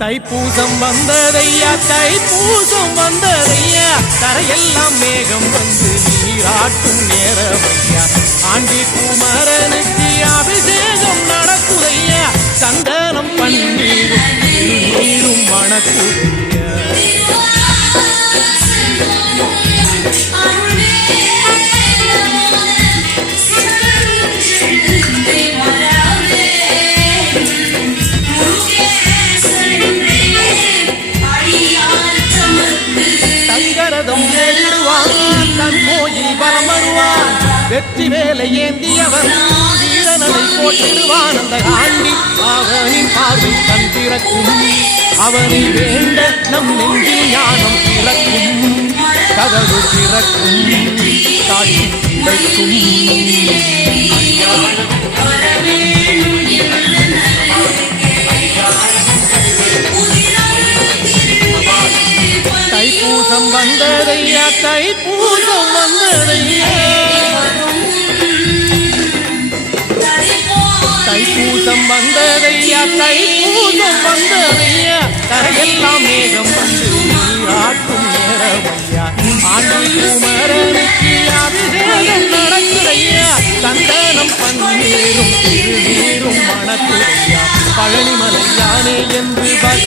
தைப்பூசம் வந்ததையா தைப்பூசம் வந்ததையா தரையெல்லாம் மேகம் வந்து நீராட்டும் நேரமையா ஆண்டி குமரனுக்கு அபிஷேகம் நடக்குதையா சந்தனம் பன்னீரும் நீரும் மணக்குதையா வெற்றி வேலை ஏந்தியவன் வீரனனை போட்டிடுவான் அந்த ஆண்டி அவனின் பார்வை கண் திறக்கும் அவனை வேண்ட நம் நெஞ்சில் ஞானம் திறக்கும் கதவு திறக்கும் காட்சி கிடைக்கும் தைப்பூசம் வந்ததையா தைப்பூசம் வந்ததையா தைப்பூசம் வந்ததையா தைப்பூசம் வந்த